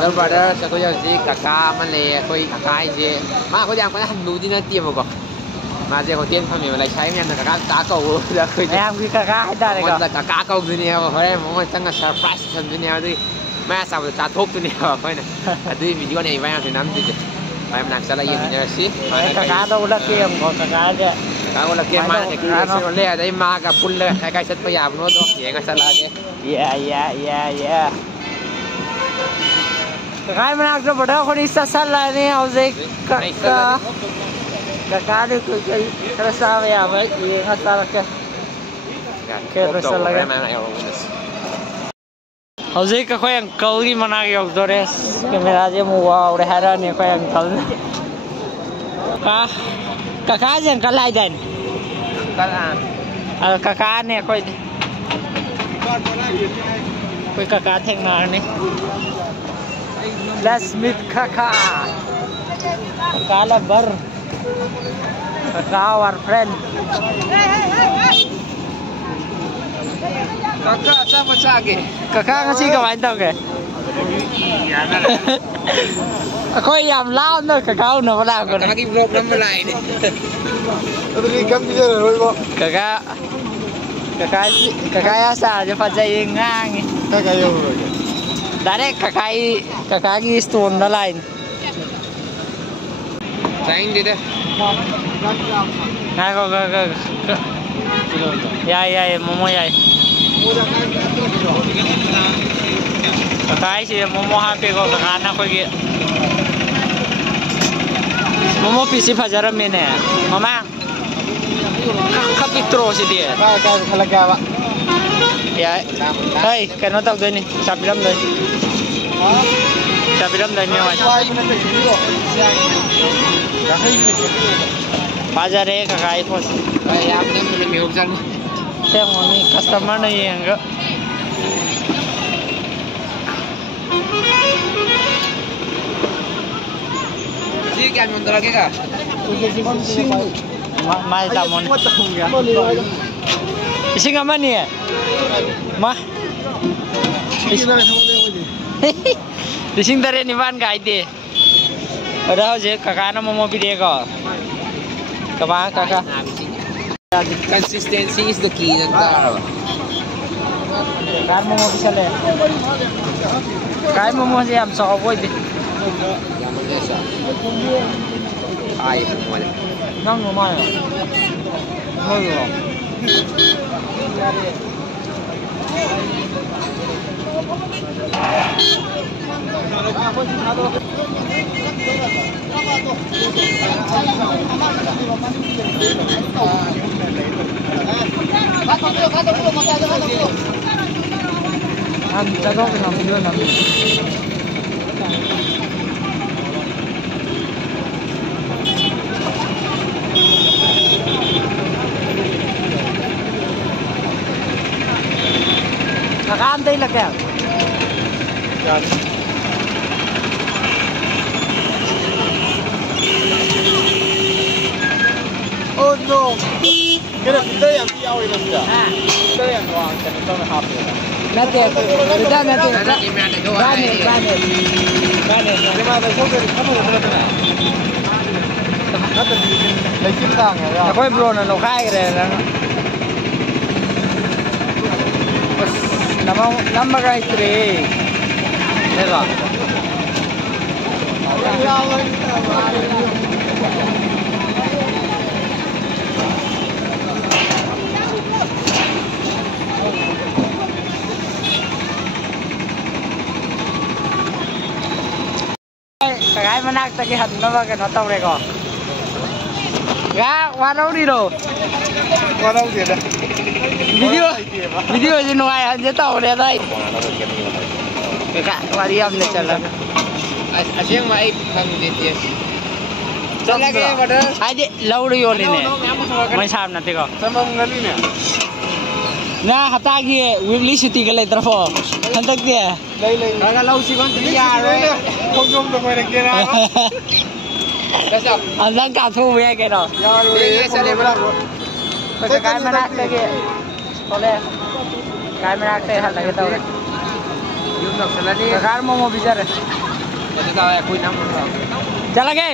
แล้วบราเดอร์จะคุยกับกากามันเลยคุยกากาไอ้เจมาเขาอย่างคนนั้นดูที่นั่นเตรียมมาก่อนมาเจอคนเตี้ยนเขามีอะไรใช้เนี่ยกากาเก่าแล้วเคยแอมคือกากาได้เลยก็กากาเก่าตัวนี้เขาได้ผมว่าตั้งแต่เซอร์ไพรส์ตัวนี้ด้วยแม่สาวจะทุบตัวนี้เขาเนี่ยดูวิดีโอในแว่นที่นั้นดิไปมันหนักสลายมันจะสิกากาตัวละเกมของกากาเนี่ยกากาละเกมมาเนี่ยคือสิ่งแรกได้มากับคุณเลยใครๆชัดพยายามโน้ตตัวเสียงกันสลายเนี่ยKakak menak tu pada aku ni sasal lah ni Auzik kakak ni tu terasa ya baik ini hasil ke terasa lagi Auzik aku yang kau ni mana yang Dores kamera je mu wow rehara ni aku yang kau kakak yang kalai dan kakak ni aku kakak tengah ni Let's meet Kaka. Kaka lover. Kaka our friend. Kaka siapa lagi? Kaka ngasih kawan tau ke? Aku yang lawan tu Kaka nak berlawan. Kaka lagi belum nama lain. Tadi kam bisa loh. Kaka ya sah je pasal ngang. Kaka yo. Dari kakak stone dah lain. Lain dia. Nah kau. Ya, momo ya. Kakak sih momo happy kau kakak anak kau gitu. Momo PC pajaran mana? Mama. Kakak terus dia. Kakak lagi apa? Ya, hei, kena tahu dah ni, siapa dalam dah? Siapa dalam dah ni awak? Pajar kakak pos. Ya, apa ni mewah jalan. Tengok ni customer ni yang ke? Sih kan mundur lagi kah? Mai tamon. Ising apa ni? Mah. Ising dari ni ban gai deh. Ada je kakak nama mau pilih kau. Kemana kakak? Consistency is the key nanti. Kar mau bisa le. Kar mau siam so boy deh. Yang mana sah? Ayah mana? Nang mana? Mana? Kakak antay lagi. Oh no. Kena kita yang piau ini sudah. Kita yang wang kena sama happy. Nanti, sudah nanti. Nanti mana tu? Gane. Lima dah so kena kamu dah kena. Nanti lagi tang ya. Aku belum nak kai ke dah. Nama kai tre. Lega. Kakak menak taki hat nama ke notau reko. Gak warau di lo. Warau dia dah. Video je nuai aja tahu dia tadi. Kakak wariam le jalan. Asyik mai pang dia. Jalan ke pada? Aje lauru yo ni. Mai sam nanti kau. Sama mengali ni. Nah, hata lagi Wembley City ke lain terfo. Hendak dia. Lai. Kalau lau sih kan tiada. Kau jom tu mereka kira. Besok. Anjang kacu ya kena. Dia saya berapa? Kakak menak lagi. Boleh. Kakak menak saya hat lagi tahu. ꯇꯧꯁꯜꯂꯅꯤ ꯀꯀꯥ ꯃꯣꯃꯣ ꯄꯤꯖꯔꯦ ꯑꯗꯨ ꯇꯧꯋꯦ ꯑꯩꯈꯣꯏ ꯅꯝꯕ ꯆꯠꯂꯒꯦ